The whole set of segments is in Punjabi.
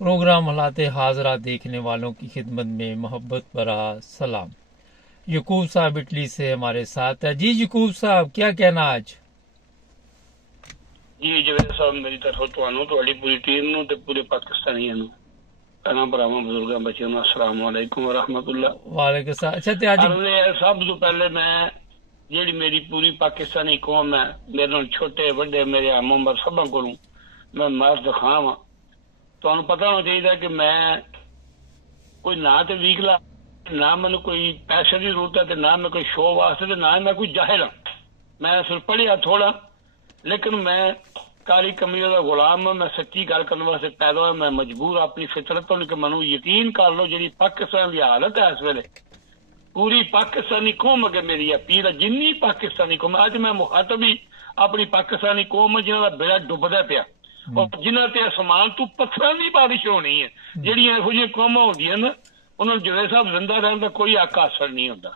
प्रोग्राम हालात हाजरा देखने वालों की खिदमत में मोहब्बत भरा सलाम। यकूब साहब इटली से हमारे साथ है। जी यकूब साहब, क्या कहना आज? जी जवेद साहब, मेरी तरफ तुहाडी पूरी टीम नूं ते पूरे पाकिस्तानियों नूं भैणां भरावां बुजुर्गां बच्चिआं नूं अस्सलाम वालेकुम व रहमतुल्लाह। वालेकुम सलाम। अच्छा ते आज सब तो पहले मैं जेड़ी मेरी पूरी पाकिस्तानी कौम है, मेरे नाल छोटे बड़े मेरे आम उमर सबा कोलों मैं मर्द खां वां। तुहानूं पता होना चाहिए कि मैं कोई ना तो वीकला, ना मैंने कोई पैसे की जरूरत है, ना मैं कोई शो वास्ते, ना मैं कोई जाहिल हाँ। मैं सिर्फ पढ़िया थोड़ा, लेकिन मैं काली कमीज का गुलाम हाँ। मैं सच्ची गल करने वास्ते पैदा हुआ, मैं मजबूर अपनी फितरत तो कि मैनू यकीन कर लो जी पाकिस्तान की हालत है इस वेले, पूरी पाकिस्तानी कौम अगर मेरी अपील है, जिन्नी पाकिस्तानी कौम अज मैं मुखातब ही अपनी पाकिस्तानी कौम जिन्हों का बेड़ा डुबदा पिया और जिन्हों ते आसमान तू पत्थर की बारिश होनी है। ਜਿਹੜੀਆਂ ਇਹੋ ਜਿਹੀਆਂ ਕੌਮਾਂ ਹੁੰਦੀਆਂ ना उन्होंने जवेद साहब जिंदा रहने का कोई आका असर नहीं होता।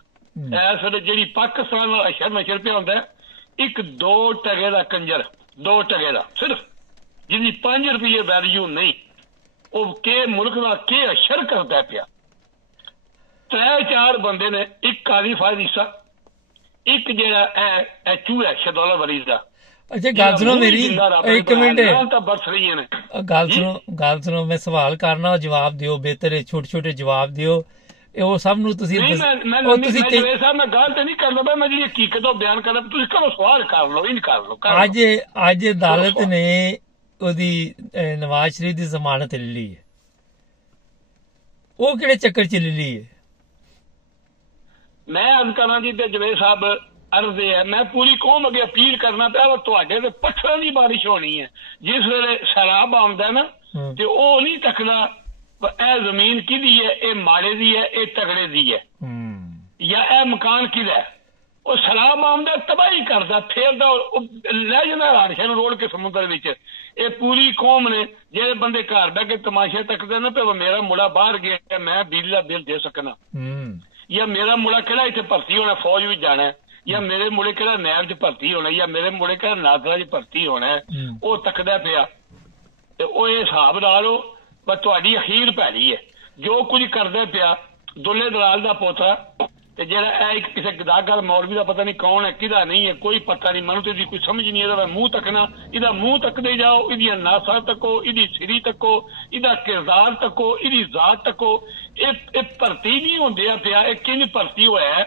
इस वे जी पाकिस्तान अशर नशर पिया होंगे, एक 2 टके का कंजर, 2 टके का सिर्फ, जिंदी 5 रुपये वैल्यू नहीं, वो के मुल्क का के अशर करता पिया। 3-4 बंदे ने, एक काली फायदा, एक जरा चूहा शदौला वरीज का। अच्छा गल सुनो मेरी, एक मिनट बरस रही है। गल सुनो, मैं सवाल करना, जवाब दियो, बेहतर है छोटे छोटे जवाब दियो। ਉਹ ਸਭ ਨੂੰ ਤੁਸੀਂ मैं गल तो नहीं करदा, मैं जी हकीकत बयान करदा, तुसीं करो सवाल कर लो, इन कर लो। ਅੱਜ ਅਦਾਲਤ ਨੇ ਉਹਦੀ ਨਵਾਜ਼ ਸ਼ਰੀਫ ਦੀ ਜ਼ਮਾਨਤ ਲੈ ਲਈ ਹੈ। ਉਹ ਕਿਹੜੇ ਚੱਕਰ ਚ ਲੈ ਲਈ ਹੈ? मैं अर्ज करना जी जवेद साहब, अर्ज है मैं पूरी कौम अगे अपील करना पिया, तुहाडे ते पत्थरां दी बारिश होनी है। जिस वेले सैलाब आउंदा ना ते ओह नहीं तकदा ए जमीन किदी है, ए माड़े दी है, ए तगड़े दी है, या ए मकान किदा है। ਉਹ ਸਲਾਮ ਆਉਂਦਾ ਤਬਾਹੀ ਕਰਦਾ, ਫੇਰਦਾ ਲੈ ਜਾਂਦਾ ਰਾਸ਼ਨ ਰੋੜ ਕੇ ਸਮੁੰਦਰ ਵਿੱਚ। ਇਹ ਪੂਰੀ ਕੌਮ ਨੇ ਜਿਹੜੇ ਬੰਦੇ ਘਰ ਬਹਿ ਕੇ ਤਮਾਸ਼ੇ ਤੱਕਦੇ ਨਾ ਪਏ, ਮੇਰਾ ਮੁੰਡਾ ਬਾਹਰ ਗਿਆ, ਮੈਂ ਬਿਜਲੀ ਦਾ ਬਿੱਲ ਦੇ ਸਕਣਾ, ਜਾਂ ਮੇਰਾ ਮੁੰਡਾ ਕਿਹੜਾ ਇੱਥੇ ਭਰਤੀ ਹੋਣਾ, ਫੌਜ ਵਿੱਚ ਜਾਣਾ, ਜਾਂ ਮੇਰੇ ਮੁੰਡੇ ਕਿਹੜਾ ਨੈਬ 'ਚ ਭਰਤੀ ਹੋਣਾ, ਜਾਂ ਮੇਰੇ ਮੁੰਡੇ ਕਿਹੜਾ ਨਾਜ਼ਰਾ 'ਚ ਭਰਤੀ ਹੋਣਾ, ਉਹ ਤੱਕਦਾ ਪਿਆ। ਤੇ ਉਹ ਇਹ ਹਿਸਾਬ ਲਾ ਲਓ, ਪਰ ਤੁਹਾਡੀ ਅਖੀਰ ਭੈੜੀ ਹੈ। ਜੋ ਕੁਝ ਕਰਦਾ ਪਿਆ ਦੁੱਲੇ ਦਲਾਲ ਦਾ ਪੋਤਾ, ਤੇ ਜਿਹੜਾ ਇਹ ਕਿਸੇ ਗਦਾਗਰ ਮੌਲਵੀ ਦਾ ਪਤਾ ਨਹੀਂ ਕੌਣ ਹੈ, ਕਿਹਦਾ ਨਹੀਂ ਹੈ, ਕੋਈ ਪਤਾ ਨਹੀਂ। ਮੈਨੂੰ ਤੇ ਇਹਦੀ ਕੋਈ ਸਮਝ ਨਹੀਂ, ਇਹਦਾ ਮੂੰਹ ਤੱਕਣਾ, ਇਹਦਾ ਮੂੰਹ ਤੱਕਦੇ ਜਾਓ, ਇਹਦੀਆਂ ਨਾਸਾਂ ਤੱਕੋ, ਇਹਦੀ ਸਿਰੀ ਤੱਕੋ, ਇਹਦਾ ਕਿਰਦਾਰ ਤੱਕੋ, ਇਹਦੀ ਜ਼ਾਤ ਤੱਕੋ। ਇਹ ਭਰਤੀ ਨਹੀਂ ਹੁੰਦਿਆ ਪਿਆ, ਇਹ ਕਿੰਜ ਭਰਤੀ ਹੋਇਆ,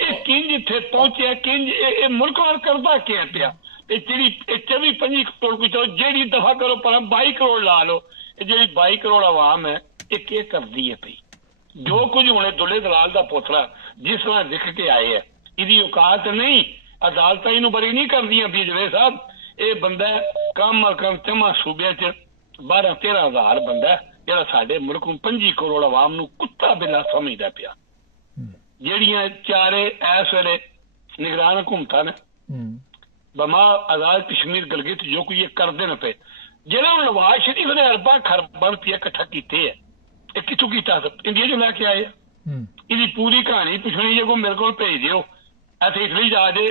ਇਹ ਕਿੰਜ ਇੱਥੇ ਪਹੁੰਚਿਆ, ਕਿੰਜ ਇਹ ਮੁਲਕ ਵਾਰ ਕਰਦਾ ਕਿਆ ਪਿਆ। ਤੇ ਜਿਹੜੀ 24-25 ਕਰੋੜ ਕੁਝ ਜਿਹੜੀ ਦਫਾ ਕਰੋ ਪਰ 22 ਕਰੋੜ ਲਾ ਲਓ, ਇਹ ਜਿਹੜੀ 22 ਕਰੋੜ ਆਵਾਮ ਹੈ ਇਹ ਕੀ ਕਰਦੀ ਹੈ ਪਈ। ਜੋ ਕੁਝ ਹੁਣੇ ਦੁੱਲੇ ਦਲਾਲ ਦਾ ਪੋਤਰਾ ਜਿਸ ਤਰ੍ਹਾਂ ਦਿਖ ਕੇ ਆਏ ਹੈ, ਇਹਦੀ ਔਕਾਤ ਨਹੀਂ, ਅਦਾਲਤਾਂ ਇਹਨੂੰ ਬਰੀ ਨਹੀਂ ਕਰਦੀਆਂ। ਵੀ ਜਵੇਦ ਸਾਹਿਬ ਇਹ ਬੰਦਾ ਕਮ ਚਮਾ ਸੂਬਿਆਂ 'ਚ 12-13 ਹਜ਼ਾਰ ਬੰਦਾ ਜਿਹੜਾ ਸਾਡੇ ਮੁਲਕ ਨੂੰ 25 ਕਰੋੜ ਆਵਾਮ ਨੂੰ ਕੁੱਤਾ ਬਿੱਲਾ ਸਮਝਦਾ ਪਿਆ। ਜਿਹੜੀਆਂ ਚਾਰੇ ਇਸ ਵੇਲੇ ਨਿਗਰਾਨ ਹਕੂਮਤਾਂ ਨੇ ਬਮਾ ਆਜ਼ਾਦ ਕਸ਼ਮੀਰ ਗਲਗਿਤ ਜੋ ਕੁਝ ਇਹ ਕਰਦੇ ਨੇ ਪਏ, ਜਿਹੜਾ ਹੁਣ ਨਵਾਜ਼ ਸ਼ਰੀਫ ਨੇ ਅਰਬਾਂ ਖਰਬਾਂ ਰੁਪਏ ਇਕੱਠਾ ਕੀਤੇ ਹੈ, ਇਹ ਕਿੱਥੋਂ ਕੀਤਾ? ਇੰਡੀਆ 'ਚ ਲੈ ਕੇ ਆਏ ਆ। ਇਹਦੀ ਪੂਰੀ ਕਹਾਣੀ ਪੁੱਛਣੀ ਜੇ ਕੋਈ ਮੇਰੇ ਕੋਲ ਭੇਜ ਦਿਓ, ਇੱਥੇ ਇਟਲੀ ਜਾ ਜੇ।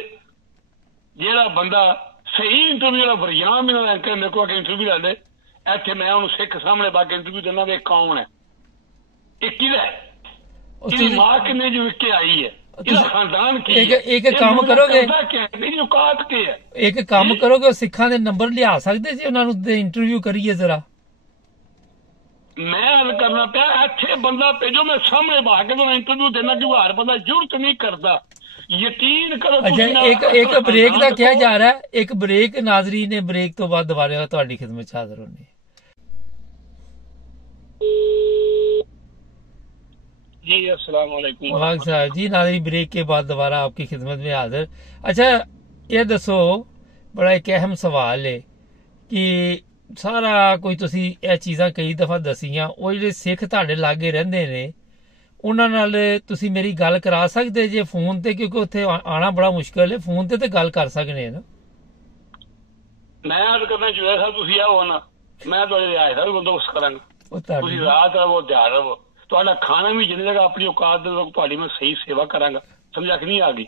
ਜਿਹੜਾ ਬੰਦਾ ਸਹੀ ਇੰਟਰਵਿਊ ਵਾਲਾ ਵਰਿਆਮ ਇਹਨਾਂ ਦਾ ਮੇਰੇ ਕੋਲ ਇੰਟਰਵਿਊ ਲੈ ਲੈ, ਇੱਥੇ ਮੈਂ ਉਹਨੂੰ ਸਿੱਖ ਸਾਹਮਣੇ ਬਾ ਕੇ ਇੰਟਰਵਿਊ ਦਿੰਦਾ ਵੀ ਕੌਣ ਹੈ, ਇਹ ਕਿਹਦਾ ਹੈ, ਇਹਦੀ ਮਾਂ ਕਿੰਨੇ ਜੋ ਵਿਕ ਕੇ ਆਈ ਹੈ, ਇਹਦਾ ਖਾਨਦਾਨ ਕੀ ਹੈ, ਇੱਕ ਕੰਮ ਕਰੋਗੇ, ਇਹਦੀ ਔਕਾਤ ਕੀ ਹੈ। ਇੱਕ ਕੰਮ ਕਰੋਗੇ, ਸਿੱਖਾਂ ਦੇ ਨੰਬਰ ਲਿਆ ਸਕਦੇ ਜੀ ਉਹਨਾਂ ਨੂੰ ਇੰਟਰਵਿਊ ਕਰੀਏ ਜ਼ਰਾ। मैं हल करना पिया, अच्छे बंदा भेजो, मैं सामने बहा के इंटरव्यू देना, क्योंकि हर बंदा जरूरत नहीं करता, यकीन करो। अच्छा एक ब्रेक का क्या जा रहा है, एक ब्रेक नाजरी ने ब्रेक तो बाद दोबारा ਤੁਹਾਡੀ ਖਿਦਮਤ 'ਚ ਹਾਜ਼ਰ ਹੋਣੀ। जी अस्सलाम वालेकुम। वालेकुम सलाम जी, नाजरी ब्रेक के बाद दोबारा आपकी खिदमत में हाजिर। अच्छा ये दसो, बड़ा एक अहम सवाल है कि ਸਾਰਾ ਕੋਈ ਤੁਸੀਂ ਇਹ ਚੀਜ਼ਾਂ ਕਈ ਦਫਾ ਦਸੀਆਂ, ਉਹ ਜਿਹੜੇ ਸਿੱਖ ਤੁਹਾਡੇ ਲਾਗੇ ਰਹਿੰਦੇ ਨੇ ਉਹਨਾਂ ਨਾਲ ਤੁਸੀਂ ਮੇਰੀ ਗੱਲ ਕਰਾ ਸਕਦੇ ਜੇ ਫੋਨ ਤੇ, ਕਿਉਂਕਿ ਉੱਥੇ ਆਣਾ ਬੜਾ ਮੁਸ਼ਕਲ ਹੈ, ਫੋਨ ਤੇ ਗੱਲ ਕਰ ਸਕਦੇ ਨਾ। ਮੈਂ ਅੱਜ ਕਰਨਾ ਜਵੇਦ ਸਾਹਿਬ ਤੁਸੀਂ ਆਓ ਨਾ, ਮੈਂ ਤੁਹਾਡੇ ਰਿਆਇਤ ਦਾ ਵੀ ਬੰਦੋਬਸਤ ਕਰਾਂਗਾ। ਤੁਸੀਂ ਰਾਤ ਰਹੋ, ਧਿਆਨ ਰਹੋ, ਤੁਹਾਡਾ ਖਾਣਾ ਵੀ ਜਿੰਨੀ ਜਗ੍ਹਾ ਆਪਣੀ ਔਕਾਤ ਦੇ ਤੁਹਾਡੀ ਮੈਂ ਸਹੀ ਸੇਵਾ ਕਰਾਂਗਾ। ਸਮਝਾ ਕਿ ਨਹੀਂ ਆ ਗਈ?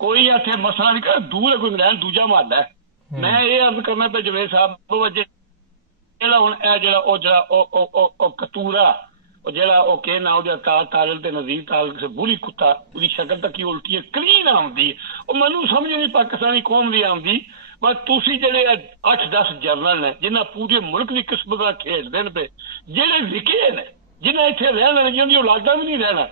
ਕੋਈ ਇੱਥੇ ਮਸਲਾ ਨਹੀਂ, ਦੂਰ ਹੈ ਕੋਈ ਇੰਗਲੈਂਡ ਦੂਜਾ ਮਹੱਲਾ ਹੈ। मैं ये अर्ज करना पे जवेद साहब ਜਿਹੜਾ ਹੁਣ ਇਹ ਜਿਹੜਾ ਕਤੂਰਾ ਜਿਹੜਾ ਕਿ ਨਾ ਉਹਦਾ ਤਾਜਲ ਤੇ ਨਜ਼ੀਰ ਤਾਲ ਬੁਰੀ ਕੁੱਤਾ ਉਹਦੀ ਸ਼ਕਲ ਤੱਕ ਉਲਟੀ ਹੈ ਕਲੀਨ ਆਉਂਦੀ ਉਹ ਮੈਨੂੰ ਸਮਝ ਨਹੀਂ ਪਾਕਿਸਤਾਨੀ ਕੌਮ ਦੀ ਆਉਂਦੀ ਬਸ ਤੁਸੀਂ ਜਿਹੜੇ 8-10 ਜਰਨਲ ਨੇ ਜਿਨ੍ਹਾਂ ਪੂਰੇ ਮੁਲਕ ਦੀ ਕਿਸਮਤ ਦਾ ਖੇਡਦੇ ਨੇ ਪਏ ਜਿਹੜੇ ਵਿਕੇ ਨੇ ਜਿਨ੍ਹਾਂ ਇੱਥੇ ਰਹਿਣਾ ਨੇ ਜਿਹਦੀ ਔਲਾਦਾਂ ਵੀ ਨਹੀਂ ਰਹਿਣਾ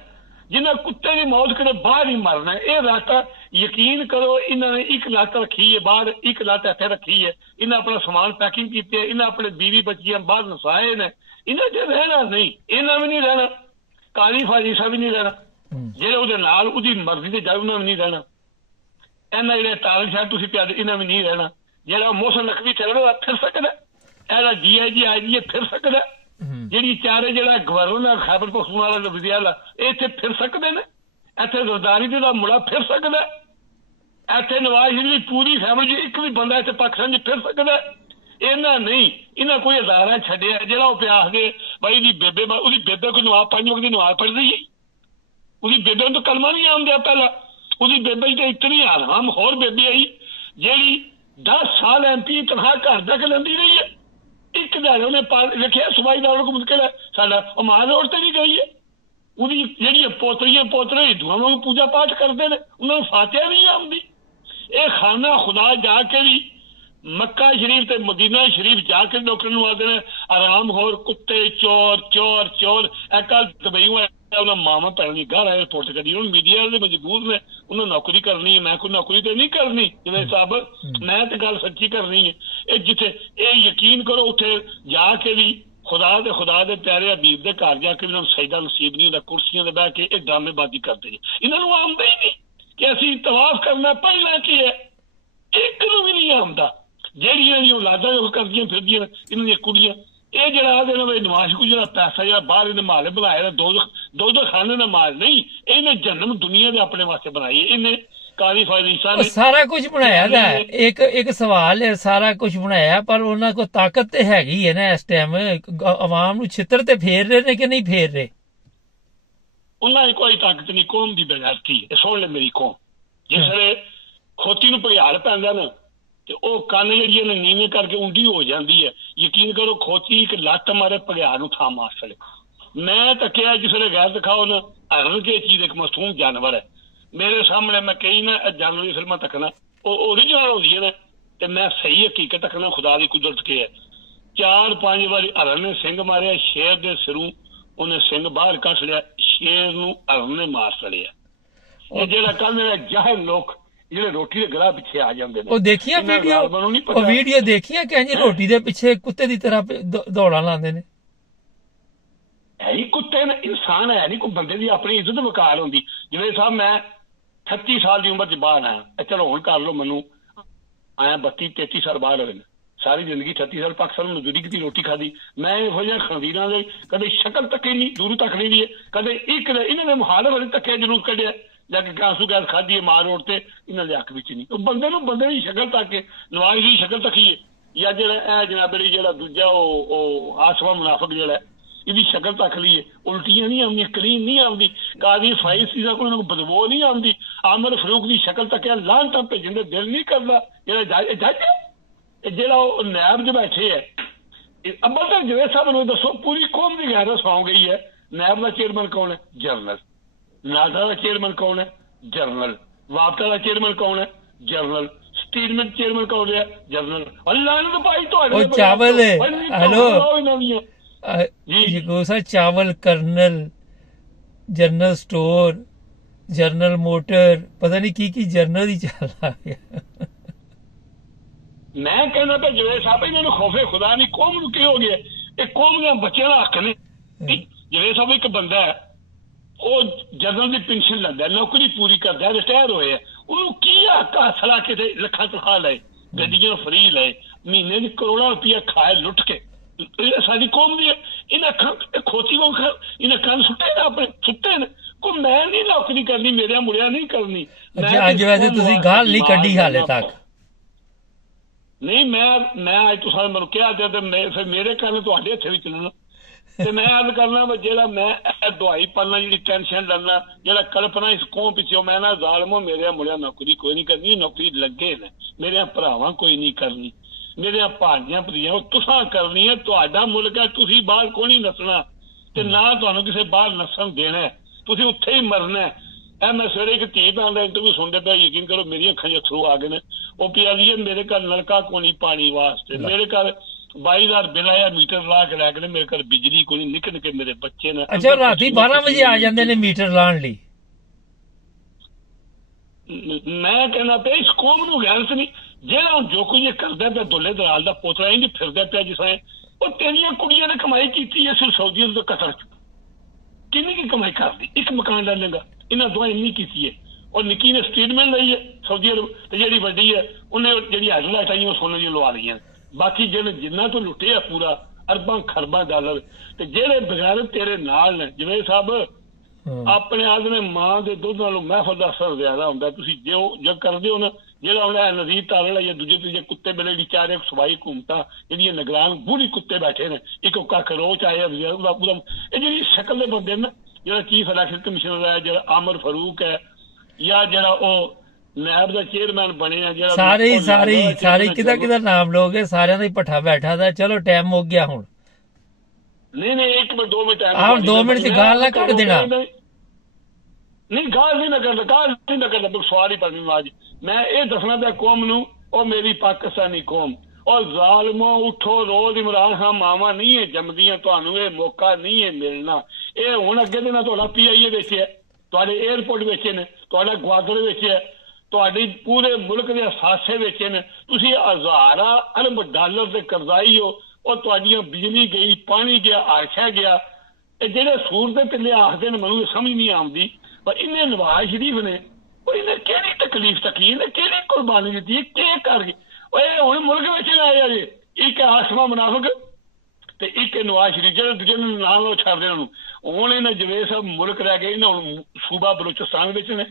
ਜਿਨ੍ਹਾਂ ਕੁੱਤੇ ਦੀ ਮੌਤ ਕਦੇ ਬਾਹਰ ਹੀ ਮਰਨਾ ਇਹ ਰਾਤਾਂ ਯਕੀਨ ਕਰੋ ਇਹਨਾਂ ਨੇ ਇੱਕ ਲੱਤ ਰੱਖੀ ਹੈ ਬਾਹਰ ਇੱਕ ਲੱਤ ਇੱਥੇ ਰੱਖੀ ਹੈ ਇਹਨਾਂ ਆਪਣਾ ਸਮਾਨ ਪੈਕਿੰਗ ਕੀਤੀ ਹੈ ਇਹਨਾਂ ਆਪਣੇ ਬੀਵੀ ਬੱਚੀਆਂ ਬਾਹਰ ਨਸਾਏ ਨੇ ਇਹਨਾਂ 'ਚ ਰਹਿਣਾ ਨਹੀਂ ਇਹਨਾਂ ਵੀ ਨਹੀਂ ਰਹਿਣਾ ਕਾਲੀ ਫਾਜ਼ੀਸਾ ਵੀ ਨਹੀਂ ਰਹਿਣਾ ਜਿਹੜੇ ਉਹਦੇ ਨਾਲ ਉਹਦੀ ਮਰਜ਼ੀ ਤੇ ਜਾਏ ਉਹਨਾਂ ਵੀ ਨਹੀਂ ਰਹਿਣਾ ਇਹਨਾਂ ਜਿਹੜੇ ਤਾਰਿਕ ਸਾਹਿਬ ਤੁਸੀਂ ਪਿਆਦੇ ਇਹਨਾਂ ਵੀ ਨਹੀਂ ਰਹਿਣਾ ਜਿਹੜਾ ਮੌਸਮ ਨਕਵੀ ਚੱਲਦਾ ਫਿਰ ਸਕਦਾ ਇਹਦਾ DIG IGA ਫਿਰ ਸਕਦਾ ਜਿਹੜੀ ਚਾਰੇ ਜਿਹੜਾ ਗਵਰਨਰ ਖੈਬਰ ਪਖਤੂਨਖਵਾ ਦਾ ਵਜ਼ੀਰ ਆਲਾ ਇਹ ਇੱਥੇ ਫਿਰ ਸਕਦੇ ਨੇ ਇੱਥੇ ਜ਼ਰਦਾਰੀ ਦਾ ਮੁੰਡਾ ਫਿਰ ਸਕਦਾ ਇੱਥੇ ਨਵਾਜ਼ ਸ਼ਰੀਫ ਦੀ ਪੂਰੀ ਫੈਮਿਲੀ ਇੱਕ ਵੀ ਬੰਦਾ ਇੱਥੇ ਪਾਕਿਸਤਾਨ 'ਚ ਫਿਰ ਸਕਦਾ ਇਹਨਾਂ ਨਹੀਂ ਇਹਨਾਂ ਕੋਈ ਹਜ਼ਾਰਾਂ ਛੱਡਿਆ ਜਿਹੜਾ ਉਹ ਪਿਆਸ ਦੇ ਬਾਈ ਦੀ ਬੇਬੇ ਉਹਦੀ ਬੇਬੇ ਕੋਈ ਨਵਾਜ਼ 5 ਵਕਤ ਦੀ ਨਮਾਜ਼ ਪੜ੍ਹਦੀ ਹੈ ਉਹਦੀ ਬੇਬੇ ਨੂੰ ਤਾਂ ਕਲਮਾ ਨਹੀਂ ਆਉਂਦਾ ਪਹਿਲਾਂ ਉਹਦੀ ਬੇਬੇ ਤੇ ਇਤਨੀ ਆਰਾਮ ਹੋਰ ਬੇਬੀ ਆਈ ਜਿਹੜੀ 10 ਸਾਲ MP ਤਨਖਾਹ ਘਰ ਤੱਕ ਲੈਂਦੀ ਰਹੀ ਹੈ ਇੱਕ ਦਿਨ ਉਹਨੇ ਵੇਖਿਆ ਸਫਾਈ ਦਾ ਹੁਕਮ ਮੁਸ਼ਕਿਲ ਸਾਡਾ ਉਹ ਮਾਂ ਰੋਡ ਤੇ ਵੀ ਗਈ ਹੈ ਉਹਦੀ ਜਿਹੜੀਆਂ ਪੋਤਰੀਆਂ ਪੋਤਰੇ ਹਿੰਦੂਆਂ ਵਾਂਗ ਪੂਜਾ ਪਾਠ ਕਰਦੇ ਨੇ ਉਹਨਾਂ ਨੂੰ ਫਾਤਿਹਾ ਨਹੀਂ ਆਉਂਦੀ ਇਹ ਖਾਨਾ ਖੁਦਾ ਜਾ ਕੇ ਵੀ ਮੱਕਾ ਸ਼ਰੀਫ ਤੇ ਮਦੀਨਾ ਸ਼ਰੀਫ ਜਾ ਕੇ ਡਾਕਟਰ ਨੂੰ ਆਖਦੇ ਨੇ ਆਰਾਮ ਹੋਰ ਕੁੱਤੇ ਚੋਰ ਚੋਰ ਚੋਰ ਇਹ ਕੱਲ ਦੁਬਈ ਉਹਨਾਂ ਮਾਵਾਂ ਭੈਣ ਦੀ ਗਾਲ ਰਿਪੋਰਟ ਕਰੀ ਹੁਣ ਮੀਡੀਆ ਦੇ ਮਜਬੂਰ ਨੇ ਉਹਨਾਂ ਨੌਕਰੀ ਕਰਨੀ ਹੈ ਮੈਂ ਕੋਈ ਨੌਕਰੀ ਤੇ ਨਹੀਂ ਕਰਨੀ ਜਿਵੇਂ ਸਾਹਿਬ ਮੈਂ ਤੇ ਗੱਲ ਸੱਚੀ ਕਰਨੀ ਹੈ ਇਹ ਜਿੱਥੇ ਇਹ ਯਕੀਨ ਕਰੋ ਉੱਥੇ ਜਾ ਕੇ ਵੀ ਖੁਦਾ ਦੇ ਪਿਆਰੇ ਹਬੀਬ ਦੇ ਘਰ ਜਾ ਕੇ ਵੀ ਸਜਦਾ ਨਸੀਬ ਨਹੀਂ ਹੁੰਦਾ ਕੁਰਸੀਆਂ ਤੇ ਬਹਿ ਕੇ ਇਹ ਡਰਾਮੇਬਾਜ਼ੀ ਕਰਦੇ ਨੇ ਇਹਨਾਂ ਨੂੰ ਆਉਂਦਾ ਹੀ ਨਹੀਂ ਕਿ ਅਸੀਂ ਤਵਾਫ ਕਰਨਾ ਪਹਿਲਾਂ ਕੀ ਹੈ ਇੱਕ ਨੂੰ ਵੀ ਨਹੀਂ ਆਉਂਦਾ ਜਿਹੜੀਆਂ ਦੀ ਔਲਾਦਾਂ ਉਹ ਕਰਦੀਆਂ ਫਿਰਦੀਆਂ ਇਹਨਾਂ ਦੀਆਂ ਕੁੜੀਆਂ ਇਹ ਜਿਹੜਾ ਆਦੇ ਨਾ ਨਵਾਜ਼ ਕੋ ਜਿਹੜਾ ਪੈਸਾ ਜਿਹੜਾ ਬਾਹਰ ਇਹਨੇ ਮਾਲੇ ਬਣਾਇਆ ਦੋ ਖਾਨੇ ਦਾ ਮਾਲ ਨਹੀਂ ਇਹਨੇ ਜਨਮ ਦੁਨੀਆ ਦੇ ਆਪਣੇ ਵਾਸਤੇ ਬਣਾਈ ਇਹਨੇ ਕਾਲੀ ਫਾਇਦਾ ਨੇ ਸਾਰਾ ਕੁਝ ਬਣਾਇਆ ਦਾ ਇੱਕ ਸਵਾਲ ਹੈ ਸਾਰਾ ਕੁਝ ਬਣਾਇਆ ਪਰ ਉਹਨਾਂ ਕੋਲ ਤਾਕਤ ਤੇ ਹੈਗੀ ਹੈ ਨਾ ਇਸ ਟਾਈਮ ਆਵਾਮ ਨੂੰ ਛਿੱਤਰ ਤੇ ਫੇਰ ਰਹੇ ਨੇ ਕਿ ਨਹੀਂ ਫੇਰ ਰਹੇ ਉਹਨਾਂ ਦੀ ਕੋਈ ਤਾਕਤ ਨਹੀਂ ਕੌਮ ਦੀ ਬੇਗੈਰਤੀ ਸੁਣ ਲੈ ਮੇਰੀ ਕੌਮ ਜਿਸ ਵੇਲੇ ਖੋਤੀ ਨੂੰ ਭਗਿਆੜ ਪੈਂਦਾ ਨਾ ਤੇ ਉਹ ਕੰਨ ਜਿਹੜੀ ਨੇ ਨੀਵੇਂ ਕਰਕੇ ਉਂਡੀ ਹੋ ਜਾਂਦੀ ਹੈ ਯਕੀਨ ਕਰੋ ਖੋਤੀ ਇੱਕ ਲੱਤ ਮਾਰੇ ਭਗਿਆੜ ਨੂੰ ਥਾਂ ਮਾਰ ਸਕੇ ਮੈਂ ਤਾਂ ਕਿਹਾ ਜਿਸ ਵੇਲੇ ਗੈਰ ਦਿਖਾਓ ਨਾ ਅਰਨ ਕੇ ਚੀਜ਼ ਇੱਕ ਮਾਸੂਮ ਜਾਨਵਰ ਹੈ ਮੇਰੇ ਸਾਹਮਣੇ ਮੈਂ ਕਹੀ ਨਾ ਜਾਨਵਰ ਦੀ ਫਿਲਮਾਂ ਤੱਕਣਾ ਉਹ ਓਰੀਜਨਲ ਹੁੰਦੀਆਂ ਨੇ ਤੇ ਮੈਂ ਸਹੀ ਹਕੀਕਤ ਤੱਕਣਾ ਖੁਦਾ ਦੀ ਕੁਦਰਤ ਕੀ ਹੈ 4-5 ਵਾਰੀ ਹਰਨ ਨੇ ਸਿੰਘ ਮਾਰਿਆ ਸ਼ੇਰ ਦੇ ਸਿਰੋਂ ਉਹਨੇ ਸਿੰਘ ਬਾਹਰ ਕੱਢ ਲਿਆ ਸ਼ੇਰ ਨੂੰ ਹਰਨ ਨੇ ਮਾਰ ਸੜਿਆ ਇਹ ਜਿਹੜਾ ਕੱਲ ਜਾਹਿਲ ਲੋਕ ਜਿਹੜੇ ਰੋਟੀ ਦੇ ਗਲਾ ਪਿੱਛੇ ਆ ਜਾਂਦੇ ਨੇ ਉਹ ਦੇਖੀਆਂ ਵੀਡੀਓ ਦੇਖੀਆਂ ਕਿ ਰੋਟੀ ਦੇ ਪਿੱਛੇ ਕੁੱਤੇ ਦੀ ਤਰ੍ਹਾਂ ਦੌੜਾਂ ਲਾਉਂਦੇ ਨੇ ਹੈ ਹੀ ਕੁੱਤੇ ਨੇ ਇਨਸਾਨ ਹੈ ਨਹੀਂ ਕੋਈ ਬੰਦੇ ਦੀ ਆਪਣੀ ਇੱਜ਼ਤ ਵਕਾਰ ਹੁੰਦੀ ਜਿਵੇਂ ਸਾਹਿਬ ਮੈਂ 38 ਸਾਲ ਦੀ ਉਮਰ 'ਚ ਬਾਹਰ ਆਇਆ ਚਲੋ ਹੁਣ ਕਰ ਲਓ ਮੈਨੂੰ ਆਇਆ 32-33 ਸਾਲ ਬਾਹਰ ਹੋਏ ਨੇ ਸਾਰੀ ਜ਼ਿੰਦਗੀ 38 ਸਾਲ ਪਾਕਿਸਤਾਨ ਮਜ਼ਦੂਰੀ ਕੀਤੀ ਰੋਟੀ ਖਾਦੀ ਮੈਂ ਇਹੋ ਜਿਹਾ ਖੰਦੀਰਾਂ ਦੇ ਕਦੇ ਸ਼ਕਲ ਤੱਕੇ ਨਹੀਂ ਦੂਰ ਤੱਕ ਨਹੀਂ ਵੀ ਕਦੇ ਇੱਕ ਇਹਨਾਂ ਨੇ ਮੁਹਾਲਫ ਵਾਲੇ ਤੱਕਿਆ ਜ਼ਰੂਰ ਕੱਢਿਆ ਜਾ ਕੇ ਕਾਸੂ ਗੈਸ ਖਾਧੀ ਹੈ ਮਾਰ ਰੋਡ ਤੇ ਇਹਨਾਂ ਦੇ ਹੱਕ ਵਿੱਚ ਨਹੀਂ ਉਹ ਬੰਦੇ ਦੀ ਸ਼ਕਲ ਤੱਕ ਕੇ ਨਵਾਜ਼ ਦੀ ਸ਼ਕਲ ਤੱਕੀਏ ਜਾਂ ਜਿਹੜਾ ਇਹ ਜਨਾਬੜੀ ਜਿਹੜਾ ਦੂਜਾ ਉਹ ਆਸਮਾ ਮੁਨਾਫਕ ਜਿਹੜਾ ਇਹਦੀ ਸ਼ਕਲ ਤੱਕ ਲਈਏ ਉਲਟੀਆਂ ਨਹੀਂ ਆਉਂਦੀਆਂ ਕਲੀਨ ਨਹੀਂ ਆਉਂਦੀ ਕਾਦੀ ਫਾਈਸ ਚੀਜ਼ਾਂ ਕੋਲ ਇਹਨਾਂ ਨੂੰ ਬਦਬੂ ਨਹੀਂ ਆਉਂਦੀ ਆਮਰ ਫਰੂਕ ਦੀ ਸ਼ਕਲ ਤੱਕ ਲਾਹਨ ਤਾਂ ਭੇਜਣ ਦੇ ਦਿਲ ਨਹੀਂ ਕਰਦਾ ਜਿਹੜਾ ਜੱਜ ਜਿਹੜਾ ਉਹ ਨਾਇਬ 'ਚ ਬੈਠੇ ਹੈ ਅੱਬਲ ਤਾਂ ਜਿਵੇਂ ਸਾਹਿਬ ਨੂੰ ਦੱਸੋ ਪੂਰੀ ਕੌਮ ਦੀ ਗੈਰ ਸੌਂ ਗਈ ਹੈ ਨਾਇਬ ਦਾ ਚੇਅਰਮੈਨ ਕੌਣ ਹੈ ਜਨਰਲ ਨਾਜ਼ਾ ਦਾ ਚੇਅਰਮੈਨ ਕੌਣ ਹੈ ਜਨਰਲ ਵਾਪਤਾ ਦਾ ਚੇਅਰਮੈਨ ਕੌਣ ਹੈ ਜਨਰਲ ਸਟੀਲਮੈਨ ਚੇਅਰਮੈਨ ਕੌਣ ਹੈ ਜਨਰਲ ਅੱਲਾਹ ਨੇ ਤਾਂ ਭਾਈ ਤੁਹਾਡੇ ਚਾਵਲ ਹੈਲੋ ਜੀ ਗੋਸਾ ਚਾਵਲ Karnal general store general motor ਪਤਾ ਨਹੀਂ ਕੀ ਜਨਰਲ ਹੀ ਚੱਲ ਆ ਗਿਆ ਮੈਂ ਕਹਿੰਦਾ ਤਾਂ ਜਿਵੇਂ ਸਾਹਿਬ ਇਹਨਾਂ ਨੂੰ ਖੌਫੇ ਖੁਦਾ ਨਹੀਂ ਕੌਮ ਨੂੰ ਕੀ ਹੋ ਗਿਆ ਇਹ ਕੌਮ ਦੇ ਬੱਚਿਆਂ ਦਾ ਹੱਕ ਨੇ ਜਿਵੇਂ ਸਾਹਿਬ ਇੱਕ ਬੰਦਾ ਹੈ ਉਹ ਜਨਰਲ ਦੀ ਪੈਨਸ਼ਨ ਲੈਂਦਾ ਨੌਕਰੀ ਪੂਰੀ ਕਰਦਾ ਰਿਟਾਇਰ ਹੋਇਆ ਉਹਨੂੰ ਕੀ ਹੱਕ ਹਾਸਲ ਕਿਤੇ ਲੱਖਾਂ ਤਨਖਾਹ ਲਏ ਗੱਡੀਆਂ ਫਰੀ ਲਏ ਮਹੀਨੇ ਦੀ ਕਰੋੜਾਂ ਰੁਪਇਆ ਖਾਏ ਲੁੱਟ ਕੇ ਸਾਡੀ ਕੌਮ ਦੀ ਇਹਨਾਂ ਖੋਤੀ ਵਾਂਗ ਇਹਨਾਂ ਕੰਨ ਸੁੱਟੇ ਨੇ ਆਪਣੇ ਸੁੱਟੇ ਨੇ ਕੋਈ ਮੈਂ ਨਹੀਂ ਨੌਕਰੀ ਕਰਨੀ ਮੇਰੇ ਮੁੰਡਿਆਂ ਨਹੀਂ ਕਰਨੀ ਅੱਜ ਵੈਸੇ ਤੁਸੀਂ ਗਾਲ ਨਹੀਂ ਕੱਢੀ ਹਾਲੇ ਤੱਕ ਨਹੀਂ ਮੈਂ ਅੱਜ ਤੁਸੀਂ ਮੈਨੂੰ ਕਿਹਾ ਤੇ ਫਿਰ ਮੇਰੇ ਕੰਨ ਤੁਹਾਡੇ ਹੱਥੇ ਵੀ ਚੱਲਣਾ ਤੇ ਮੈਂ ਅਰਜ਼ ਕਰਨਾ ਜਿਹੜਾ ਮੈਂ ਦਵਾਈ ਪਾਣਾ ਜਿਹੜੀ ਟੈਨਸ਼ਨ ਲੈਣਾ ਜਿਹੜਾ ਕਲਪਨਾ ਇਸ ਕੌਮ ਪਿੱਛੇ ਮੈਂ ਨਾ ਜ਼ਾਲਮੋ ਮੇਰੇ ਮੁੰਡਿਆਂ ਨੌਕਰੀ ਕੋਈ ਨਹੀਂ ਕਰਨੀ ਨੌਕਰੀ ਲੱਗੇ ਨੇ ਮੇਰੇ ਭਰਾਵਾਂ ਕੋਈ ਨਹੀਂ ਕਰਨੀ मेरे भांजियां भतीजियां ਉਹ तुसां करनी है, ਤੁਹਾਡਾ मुल्क है, तुसी बाहर कोई नहीं नसना ਤੇ ਨਾ ਤੁਹਾਨੂੰ ਕਿਸੇ ਬਾਹਰ ਨਸਣ ਦੇਣਾ, ਤੁਸੀਂ ਉੱਥੇ ਹੀ ਮਰਨਾ। ਇਹ ਮੈਂ ਸਵੇਰੇ ਇੱਕ ਧੀ ਭੈਣ ਦਾ ਇੰਟਰਵਿਊ ਸੁਣਦੇ ਪਿਆ, ਯਕੀਨ ਕਰੋ ਮੇਰੀਆਂ ਅੱਖਾਂ 'ਚ ਅਥਰੂ ਆ ਗਏ ਨੇ। ਉਹ ਪਿਆ ਜੀ ਮੇਰੇ ਘਰ ਨਲਕਾ ਕੋਈ ਨਹੀਂ ਪਾਣੀ ਵਾਸਤੇ, ਮੇਰੇ ਘਰ 22,000 ਬਿੱਲ ਆਇਆ, ਮੀਟਰ ਲਾ ਕੇ ਲੈ ਕੇ, ਮੇਰੇ ਘਰ ਬਿਜਲੀ ਕੋਈ ਨਹੀਂ, ਨਿੱਕੇ ਨਿੱਕੇ ਮੇਰੇ ਬੱਚੇ ਨੇ। ਅੱਛਾ, ਰਾਤੀ 12 ਵਜੇ ਆ ਜਾਂਦੇ ਨੇ ਮੀਟਰ ਲਾਉਣ ਲਈ। ਮੈਂ ਕਹਿੰਦਾ ਪਿਆ ਇਸ ਕੌਮ ਨੂੰ ਗੈਰਤ ਨਹੀਂ, ਜਿਹੜਾ ਹੁਣ ਜੋ ਕੁਝ ਕਰਦਾ ਪਿਆ ਦੁੱਲੇ ਦਲਾਲ ਦਾ ਪੋਤਰਾ ਇੰਝ ਫਿਰਦਾ ਪਿਆ ਜਿਸ ਤਰ੍ਹਾਂ। ਉਹ ਤੇਰੀਆਂ ਕੁੜੀਆਂ ਨੇ ਕਮਾਈ ਕੀਤੀ ਹੈ ਸਿਰਫ ਸਾਊਦੀ ਤੋਂ ਕਤਰ 'ਚ, ਕਿੰਨੀ ਕੀ ਕਮਾਈ ਕਰਦੀ, ਇੱਕ ਮਕਾਨ ਲੈ ਲੇਗਾ, ਇਹਨਾਂ ਦੋਹਾਂ ਇੰਨੀ ਕੀਤੀ ਹੈ। ਔਰ ਨਿੱਕੀ ਨੇ ਸਟੇਟਮੈਂਟ ਲਈ ਹੈ ਸਾਊਦੀ ਅਰਬ, ਤੇ ਜਿਹੜੀ ਵੱਡੀ ਹੈ ਉਹਨੇ ਜਿਹੜੀ ਹੈਡਲਾਈਟ ਆਈ ਉਹ ਸੋਨੇ ਦੀਆਂ ਲਵਾ ਲਈਆਂ। ਬਾਕੀ ਜਿਹੜੇ ਜਿੰਨਾ ਤੋਂ ਲੁੱਟੇ ਆ ਪੂਰਾ ਅਰਬਾਂ ਖਰਬਾਂ ਡਾਲਰ, ਤੇ ਜਿਹੜੇ ਬਗੈਰ ਤੇਰੇ ਨਾਲ ਨੇ ਜਿਵੇਂ ਸਭ ਆਪਣੇ ਆਦਮੀ ਮਾਂ ਦੇ ਦੁੱਧ ਨਾਲੋਂ ਮਹਿਫਲ ਦਾ ਅਸਰ ਜ਼ਿਆਦਾ ਹੁੰਦਾ। ਤੁਸੀਂ ਜੋ ਕਰਦੇ ਹੋ ਨਾ, ਜਿਹੜਾ ਹੁਣ ਨਜ਼ੀਰ ਤਾਲੜਾ ਜਾਂ ਦੂਜੇ ਤੀਜੇ ਕੁੱਤੇ ਬਿੱਲੇ ਦੀ ਚਾਰੇ ਸਵਾਈ ਘੁੰਮਤਾ, ਜਿਹੜੀਆਂ ਨਿਗਰਾਨ ਬੁਰੀ ਕੁੱਤੇ ਬੈਠੇ ਨੇ, ਇੱਕ ਕਾਕਰੋਚ ਆਇਆ ਉਹਦਾ ਇਹ ਜਿਹੜੀ ਸ਼ਕਲ ਦੇ ਬੰਦੇ ਨੇ, ਜਿਹੜਾ ਚੀਫ ਇਲੈਕਸ਼ਨ ਕਮਿਸ਼ਨਰ ਹੈ, ਜਿਹੜਾ ਆਮਰ ਫਰੂਕ ਹੈ, ਜਾਂ ਜਿਹੜਾ ਉਹ ਨੈਬ ਦਾ ਚੇਅਰਮੈਨ ਬਣਿਆ, ਜਿਹੜਾ ਸਾਰੇ ਕਿਹਦਾ ਨਾਮ ਲੋਗੇ, ਸਾਰਿਆਂ ਦਾ ਹੀ ਪੱਠਾ ਬੈਠਾ ਦਾ। ਚਲੋ ਟਾਈਮ ਹੋ ਗਿਆ ਹੁਣ। ਨਹੀਂ 1 ਮਿੰਟ 2 ਮਿੰਟ 2 ਮਿੰਟ ਚ ਗਾਲ ਨਾ ਕੱਢ ਦੇਣਾ। ਨਹੀਂ ਗਾਲ ਨਹੀਂ ਨਾ ਕਰਦਾ, ਸਵਾਲ ਹੀ ਪੜਨੀ ਅੱਜ ਮੈਂ ਇਹ ਦੱਸਣਾ ਪਿਆ ਕੌਮ ਨੂੰ, ਉਹ ਮੇਰੀ ਪਾਕਿਸਤਾਨੀ ਕੌਮ, ਉਹ ਜ਼ਾਲਮੋ ਉੱਠੋ, ਰੋਜ਼ ਇਮਰਾਨ ਖਾਨ ਮਾਵਾਂ ਨਹੀਂ ਹੈ ਜੰਮਦੀਆਂ, ਤੁਹਾਨੂੰ ਇਹ ਮੌਕਾ ਨਹੀਂ ਹੈ ਮਿਲਣਾ। ਇਹ ਹੁਣ ਅੱਗੇ ਦੇ ਨਾਲ ਤੁਹਾਡਾ PIA ਵਿੱਚ ਹੈ, ਤੁਹਾਡੇ ਏਅਰਪੋਰਟ ਵਿੱਚ ਨੇ, ਤੁਹਾਡਾ ਗਵਾਦਰ ਵਿੱਚ ਹੈ, ਤੁਹਾਡੀ ਪੂਰੇ ਮੁਲਕ ਦੇ ਅਸਾਸੇ ਵਿੱਚ ਨੇ, ਤੁਸੀਂ ਹਜ਼ਾਰਾਂ ਅਰਬ ਡਾਲਰ ਦੇ ਕਰਜ਼ਾਈ ਹੋ। ਉਹ ਤੁਹਾਡੀਆਂ ਬਿਜਲੀ ਗਈ, ਪਾਣੀ ਗਿਆ, ਆਰਸ਼ਾ ਗਿਆ। ਇਹ ਜਿਹੜੇ ਸੂਰ ਦੇ ਪਿੱਲੇ ਆਖਦੇ ਨੇ ਮੈਨੂੰ ਸਮਝ ਨਹੀਂ ਆਉਂਦੀ, ਪਰ ਇਹਨੇ ਨਵਾਜ਼ ਸ਼ਰੀਫ ਨੇ ਉਹ ਇਹਨੇ ਕਿਹੜੀ ਤਕਲੀਫ ਤੱਕੀ, ਇਹਨੇ ਕਿਹੜੀ ਕੁਰਬਾਨੀ ਦਿੱਤੀ, ਕੀ ਕਰ ਗਏ ਉਹ ਹੁਣ ਮੁਲਕ ਵਿੱਚ ਆਏ ਆ ਜੀ। ਇੱਕ ਆਸਮਾ ਮੁਨਾਫਿਕ ਤੇ ਇੱਕ ਨਵਾਜ਼ ਸ਼ਰੀਫ, ਜਿਹੜੇ ਦੂਜੇ ਨੂੰ ਨਾਲ ਉਹ ਛੱਡਦੇ ਉਹਨੂੰ। ਹੁਣ ਇਹਨਾਂ ਜਵੇਦ ਸਾਹਿਬ ਮੁਲਕ ਰਹਿ ਗਏ, ਇਹਨਾਂ ਹੁਣ ਸੂਬਾ ਬਲੋਚਿਸਤਾਨ ਵਿੱਚ ਨੇ,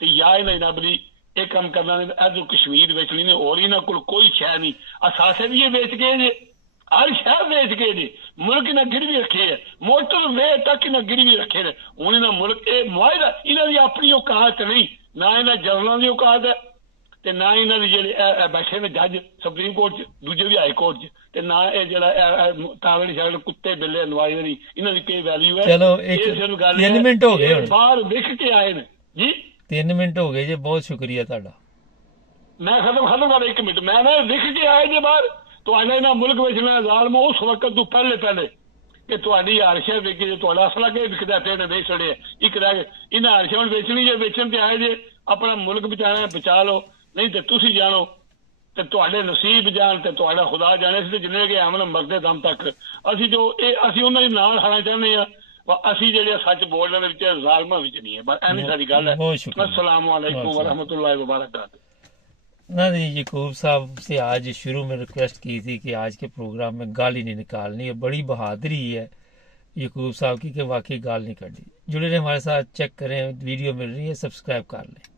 ਤੇ ਜਾਂ ਇਹਨਾਂ ਨਬਲੀ ਇਹ ਕੰਮ ਕਰਨਾ ਨੇ, ਇੱਧਰ ਕਸ਼ਮੀਰ ਵਿੱਚ ਨਹੀਂ ਨੇ, ਹੋਰ ਇਹਨਾਂ ਕੋਲ ਕੋਈ ਸ਼ੈ ਨਹੀਂ। ਅਸਾਸੇ ਵੀ ਇਹ ਵੇਚ ਗਏ ਜੇ, ਹਰ ਸ਼ਹਿਰ ਵੇਚ ਗਏ ਨੇ, ਮੁਲਕ ਇਹਨਾਂ ਗਿਰਵੀ ਰੱਖੇ ਹੈ, ਮੋਟਰ ਵੇ ਤੱਕ ਇਹਨਾਂ ਗਿਰਵੀ ਰੱਖੇ ਨੇ। ਹੁਣ ਇਹਨਾਂ ਮੁਲਕ ਇਹ ਮੁਆਇਦਾ, ਇਹਨਾਂ ਦੀ ਆਪਣੀ ਔਕਾਤ ਨਹੀਂ, ਨਾ ਇਹਨਾਂ ਜਨਰਲਾਂ ਦੀ ਔਕਾਤ ਹੈ, ਤੇ ਨਾ ਇਹਨਾਂ ਦੇ ਜਿਹੜੇ ਬੈਠੇ ਨੇ ਜੱਜ ਸੁਪਰੀਮ ਕੋਰਟ 'ਚ, ਦੂਜੇ ਵੀ ਹਾਈ ਕੋਰਟ 'ਚ, ਤੇ ਨਾ ਇਹ ਜਿਹੜਾ ਕਾਵੜੀ ਸ਼ਾਗੜ ਕੁੱਤੇ ਬਿੱਲੇ ਨਵਾਜ਼ ਦੀ ਇਹਨਾਂ ਦੀ ਕੀ ਵੈਲਿਊ ਹੈ। ਚਲੋ 3 ਮਿੰਟ ਹੋ ਗਏ, ਬਾਹਰ ਵਿਖ ਕੇ ਆਏ ਨੇ ਜੀ। 3 ਮਿੰਟ ਹੋ ਗਏ ਜੀ, ਬਹੁਤ ਸ਼ੁਕਰੀਆ ਤੁਹਾਡਾ। ਮੈਂ ਖਤਮ ਕਰ 1 ਮਿੰਟ, ਮੈਂ ਨਾ ਵਿਖ ਕੇ ਆਏ ਜੇ ਬਾਹਰ। ਤੁਹਾਡੇ ਇਹਨਾਂ ਮੁਲਕ ਵਿੱਚ ਨਾ ਜ਼ਾਲਮੋ ਉਸ ਵਕਤ ਤੋਂ ਪਹਿਲੇ ਕਿ ਤੁਹਾਡੀ ਆਰਸ਼ਾ ਵਿਕੀ, ਜੇ ਤੁਹਾਡਾ ਅਸਲਾ ਕਿ ਵਿਕਦਾ ਪਿਆ ਨੇ ਵੇਚ ਛੜਿਆ, ਇੱਕ ਰਹਿ ਗਏ। ਇਹਨਾਂ ਆਰਸ਼ਾ ਨੂੰ ਵੇਚਣੀ, ਜੇ ਵੇਚਣ ਤੇ ਆਏ ਜੇ ਆਪਣਾ ਮੁਲਕ ਬਚਾਉਣਾ ਬਚਾ ਲਓ, ਨਹੀਂ ਤੇ ਤੁਸੀਂ ਜਾਣੋ ਤੇ ਤੁਹਾਡੇ ਨਸੀਬ ਜਾਣ ਤੇ ਤੁਹਾਡਾ ਖੁਦਾ ਜਾਣੇ। ਸੀ ਤੇ ਜਿੰਨੇ ਕਿ ਆਮਨ ਮਰਦੇ ਦਮ ਤੱਕ ਅਸੀਂ ਉਹਨਾਂ ਦੇ ਨਾਲ ਖਾਣਾ ਚਾਹੁੰਦੇ ਹਾਂ, ਅਸੀਂ ਜਿਹੜੇ ਸੱਚ ਬੋਲਣ ਦੇ ਵਿੱਚ ਜ਼ਾਲਮਾਂ ਵਿੱਚ ਨਹੀਂ ਹੈ। ਬਸ ਐਨੀ ਸਾਡੀ ਗੱਲ ਹੈ। अस्सलाम वालेकुम वरहमतुल्लाहि वबरकातुहू। नहीं, यकूब साहब से आज शुरू में रिक्वेस्ट की थी कि आज के प्रोग्राम में गाली नहीं निकालनी है। बड़ी बहादुरी है यकूब साहब की कि वाकई गाल नहीं काटी। जुड़े रहे हमारे साथ, चेक करें, वीडियो मिल रही है, सब्सक्राइब कर लें।